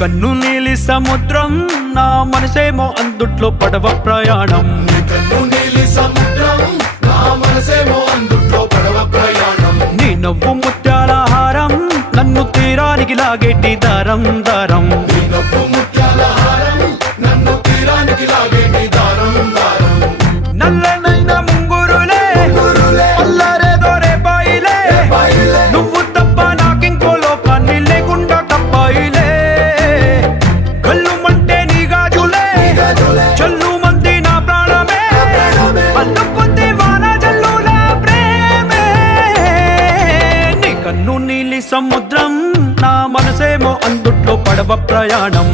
కన్ను నీలి సముద్రం నా మనసేమో అందుట్లో పడవ ప్రయాణం. నీ కన్ను నీలి సముద్రం నా మనసేమో అందుట్లో పడవ ప్రయాణం. నీ నవ్వు ముత్యాల హారం నన్ను తీరానికి లాగేటి దారం దారం. నీ నవ్వు ముత్యాల హారం నన్ను తీరానికి లాగేటి దారం దారం. నల్లనైన ముంగురులే అల్లారేదో రేపాయిలే, నువ్వు తప్ప నాకింకో లోకాన్ని లేకుండా తప్పాయిలే. కళ్ళుమంటే నీ గాజులే చల్లు మంది నా ప్రాణమే, అల్లుకుంది వాన జల్లుల ప్రేమే. నీ కన్ను నీలి సముద్రం నా మనసేమో అందుట్లో పడవ ప్రయాణం.